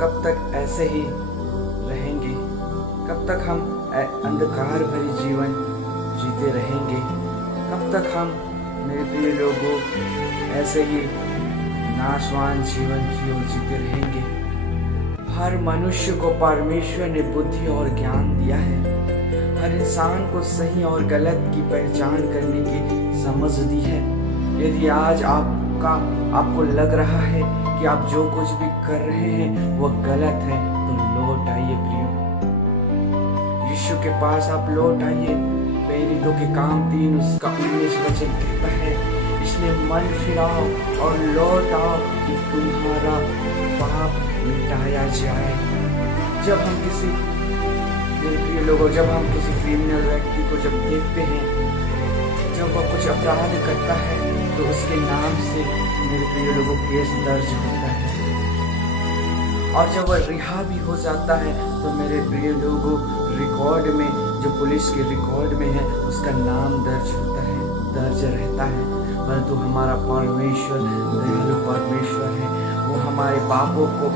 कब तक ऐसे ही रहेंगे? कब तक हम अंधकार भरी जीवन जीते रहेंगे? कब तक हम मेरे प्रिय लोगों ऐसे ही नाशवान जीवन की ओर जीते रहेंगे? हर मनुष्य को परमेश्वर ने बुद्धि और ज्ञान दिया है। हर इंसान को सही और गलत की पहचान करने की समझ दी है। यदि आज आपको लग रहा है कि आप जो कुछ भी कर रहे हैं वह गलत है, तो लौट आइए प्रियो, यीशु के पास आप लौट आइए। प्रेरितों के काम 3 उसका 19 वचन कहता है, इसलिए मन फिराओ और लौट आओ कि तुम्हारा पाप मिटाया जाए। जब हम किसी क्रिमिनल व्यक्ति को जब देखते हैं, जब वह कुछ अपराध करता है, तो उसके नाम से मेरे प्रिय लोगों केस दर्ज होता है, और जब वह रिहा भी हो जाता है तो मेरे प्रिय लोगों रिकॉर्ड में, जो पुलिस के रिकॉर्ड में है, उसका नाम दर्ज रहता है। परंतु हमारा परमेश्वर दयालु परमेश्वर है। वो हमारे पापों को,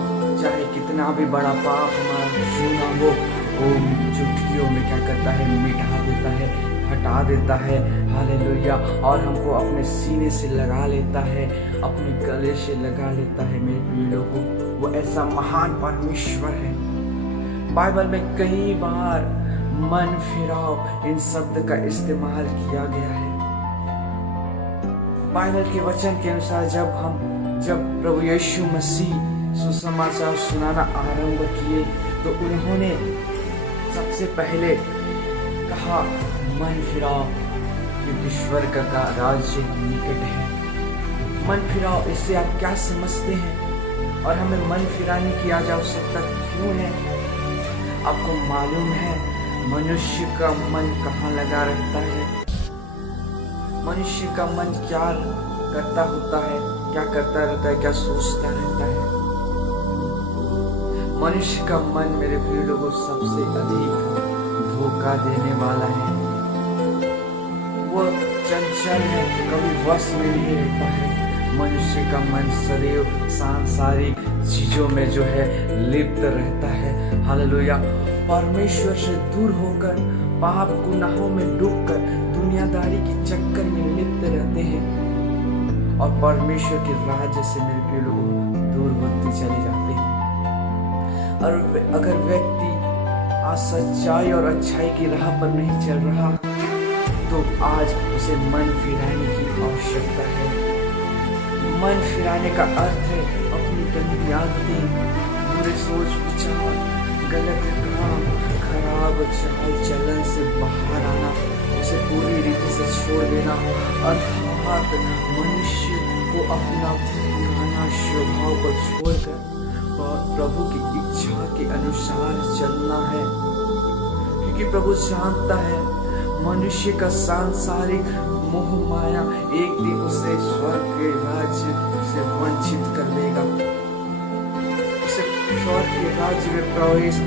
चाहे कितना भी बड़ा पाप हमारा क्यों ना हो, वो चुटकियों में क्या करता है, मिटा देता है, हटा देता है। हालेलुया। और हमको अपने सीने से लगा लेता है, अपने गले से लगा लेता है। मेरे प्रिय लोगों, वो ऐसा महान परमेश्वर है। बाइबल में कई बार मन फिराओ इन शब्द का इस्तेमाल किया गया है। बाइबल के वचन के अनुसार जब प्रभु यीशु मसीह सुसमाचार सुनाना आरंभ किए, तो उन्होंने सबसे पहले कहा, मन फिराओ क्योंकि स्वर्ग का राज्य निकट है। मन फिराओ, इससे आप क्या समझते हैं और हमें मन फिराने की आज आवश्यकता क्यों है? आपको मालूम है मनुष्य का मन कहाँ लगा रहता है? मनुष्य का मन क्या करता होता है, क्या करता रहता है, क्या सोचता रहता है? मनुष्य का मन मेरे प्रिय लोगों सबसे अधिक धोखा देने वाला है। वो चंचल है, कभी वश में नहीं रहता है। मनुष्य का मन सदैव सांसारिक चीजों में जो है लिप्त रहता है। हालेलुया। परमेश्वर से दूर होकर, पाप गुनाहों में डूबकर दुनियादारी के चक्कर में लिप्त रहते हैं और परमेश्वर के राज्य से मेरे प्रिय लोगों दूर होते चले जाते हैं। और अगर व्यक्ति आज सच्चाई और अच्छाई की राह पर नहीं चल रहा, तो आज उसे मन फिराने की आवश्यकता है। मन फिराने का अर्थ है अपनी गंदी आदतें, बुरे सोच विचार, गलत काम, खराब चाल चलन से बाहर आना, उसे पूरी रीति से छोड़ देना। अर्थात मनुष्य को अपना पुराना स्वभाव को छोड़कर प्रभु की इच्छा के अनुसार चलना है, क्योंकि प्रभु जानता है मनुष्य का सांसारिक मोह माया एक दिन उसे स्वर्ग के राज्य से वंचित कर देगा, उसे स्वर्ग के राज्य में प्रवेश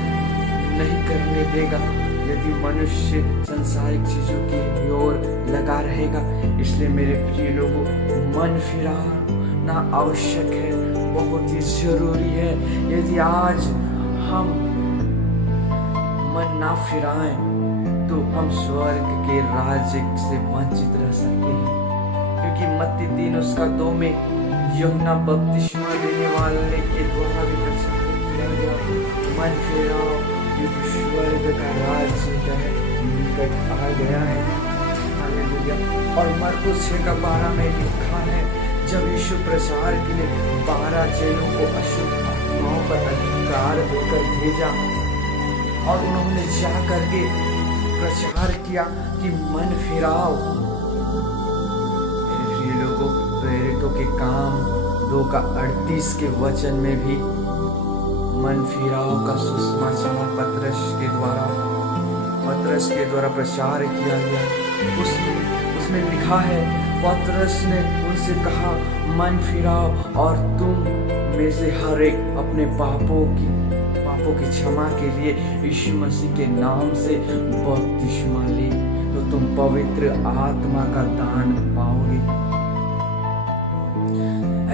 नहीं करने देगा यदि मनुष्य सांसारिक चीजों की ओर लगा रहेगा। इसलिए मेरे प्रिय लोगों, मन फिराना आवश्यक है, बहुत ही जरूरी है। यदि आज हम मन ना फिराएं तो हम स्वर्ग के राज्य से वंचित रह सकते हैं, क्योंकि मत्ती 3:2 में यूहन्ना बपतिस्मा देने वाले के द्वारा भी प्रचार किया गया, मन फिराओ क्योंकि स्वर्ग का राज्य जो है निकट आ गया है। हालेलुया। और मरकुस 6:12 में लिखा है, जब यीशु प्रचार के लिए 12 चेलों को अशुद्ध आत्माओं पर अधिकार देकर भेजा और उन्होंने जा करके प्रचार किया कि मन फिराओ। मेरे प्रिय लोगों, प्रेरितों के काम 2:38 के वचन में भी मन फिराओ का सुसमाचार पतरस के द्वारा प्रचार किया गया। उसमें लिखा है, पतरस ने उनसे कहा, मन फिराओ और तुम में से हर एक अपने पापों की क्षमा के लिए यीशु मसीह के नाम से बपतिस्मा ले, तो तुम पवित्र आत्मा का दान पाओगे।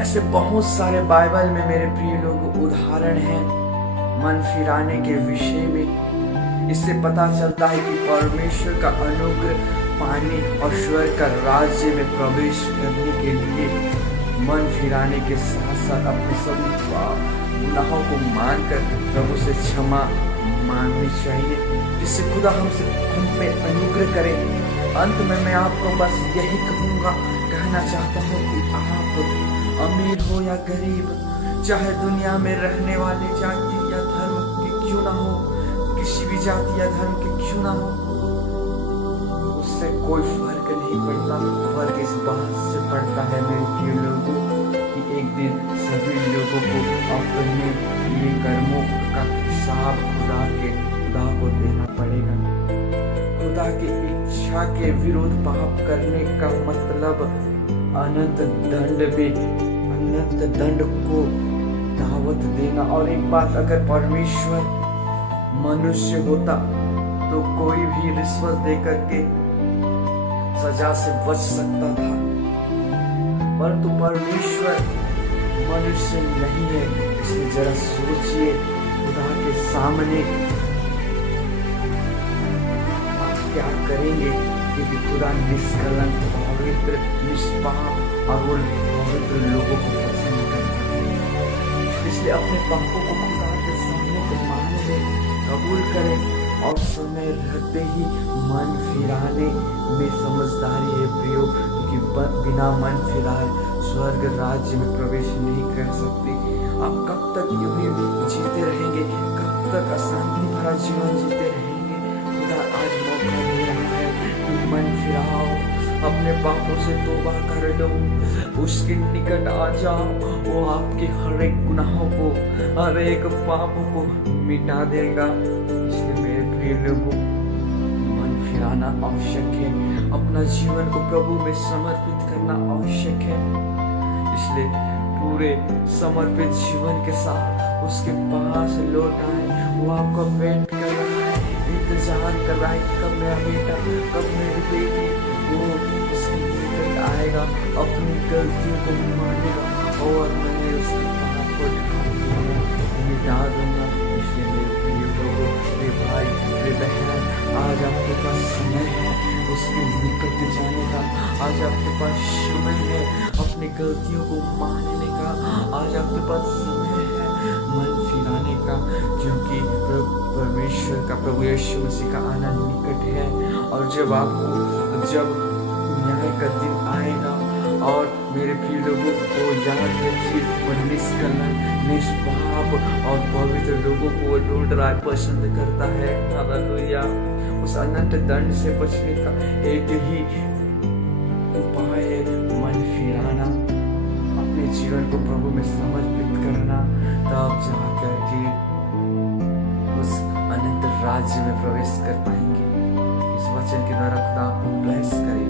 ऐसे बहुत सारे बाइबल में मेरे प्रिय लोग उदाहरण हैं मन फिराने के विषय में। इससे पता चलता है कि परमेश्वर का अनुग्रह पाने और स्वर्ग का राज्य में प्रवेश करने के लिए मन फिराने के साथ साथ अपने सभी गुनाहों को मानकर प्रभु से क्षमा मांगनी चाहिए, जिससे खुदा हम पे अनुग्रह करे। अंत में मैं आपको बस यही कहना चाहता हूँ कि आप अमीर हो या गरीब, चाहे दुनिया में रहने वाले जाति या धर्म के क्यों ना हो, किसी भी जाति या धर्म के क्यों ना हो, उससे कोई फर्क नहीं पड़ता। फर्क इस बात से पड़ता है मेरे प्रिय लोगों कि एक दिन सभी लोगों को अपने ये कर्मों का हिसाब खुदा को देना पड़ेगा। खुदा की इच्छा के विरुद्ध पाप करने का मतलब अनंत दंड को दावत देना। और एक बात, अगर परमेश्वर मनुष्य होता तो कोई भी रिश्वत देकर के सजा से बच सकता था, परंतु परमेश्वर मनुष्य नहीं है। इसलिए जरा सोचिए, खुदा के सामने आप क्या करेंगे, क्योंकि खुदा निष्कलंक, पवित्र, निष्पाप और वो पवित्र लोगों को पसंद करता है। इसलिए अपने पापों को खुदा के सामने मान ले, कबूल करें और समय रहते ही मन फिराने में समझदारी है प्रियो, क्योंकि बिना मन फिराए स्वर्ग राज्य में प्रवेश नहीं कर सकते। आप कब तक यूं ही जीते रहेंगे, कब तक अशांति भरा जीवन जीते रहेंगे। खुदा आज मौका दे रहा है कि मन फिराओ, अपने पापों से तौबा कर लो, उसके निकट आ जाओ। वो आपके हर एक गुनाहों को, हर एक पापों को मिटा देगा। इसलिए मेरे प्रिय लोगों, मन फिराना आवश्यक है, अपना जीवन को प्रभु में समर्पित करना आवश्यक है। इसलिए पूरे समर्पित जीवन के साथ उसके पास लौट आए। वो आपका वेट कर रहा है, इंतजार कर रहा है कि कब मेरा बेटा, कब मेरी बेटी वो उसके निकट आएगा, अपनी गलतियों को मानेगा और मैं उसके पाप को मिटा दूंगा। इसलिए मेरे प्रिय लोगों, मेरे भाई, मेरे बहन, आज आपके पास समय है उसके निकट जाने का। आज आपके पास समय है अपनी गलतियों को मानने का। आज आपके पास समय है मन फिराने का, क्योंकि परमेश्वर का, प्रभु यीशु मसीह का आना निकट है। और जब न्याय का दिन आएगा, और मेरे प्रिय लोगों को याद रखिए, वो निष्कलंक, निष्पाप और पवित्र लोगों को वो ढूंढ रहा है, पसंद करता है। हालेलुया। उस अनंत दंड से बचने का एक ही उपाय है मन फिराना, अपने जीवन को प्रभु में समर्पित करना, तब जाकर के उस अनंत राज्य में प्रवेश कर पाएंगे। इस वचन के द्वारा खुदा आपको ब्लेस करे।